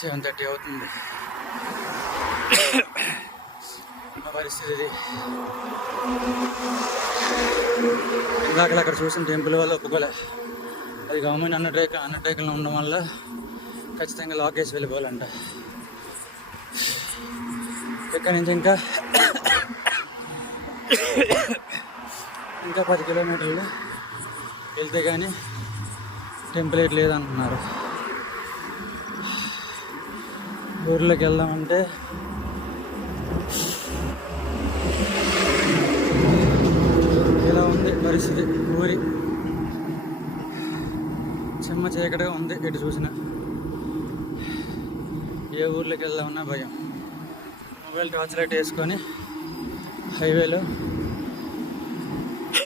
7:30 అవుతుంది. మా పరిస్థితి ఇది. ఇందాక అక్కడ చూసిన టెంపుల్ వాళ్ళు ఒప్పుకోలే. అది గవర్నమెంట్ అండర్టేకింగ్లో ఉండడం వల్ల ఖచ్చితంగా లాక్ వేసి వెళ్ళిపోవాలంట. ఇక్కడి నుంచి ఇంకా 10 కిలోమీటర్లు వెళ్తే కానీ టెంపుల్ ఎట్ లేదంటున్నారు. ఊర్లోకి వెళ్దామంటే ఇలా ఉంది పరిస్థితి. ఊరి చెమ్మ చీకటిగా ఉంది. ఎటు చూసినా ఏ ఊర్లోకి వెళ్దామన్నా భయం. మొబైల్ టార్చ్ లైట్ వేసుకొని హైవేలో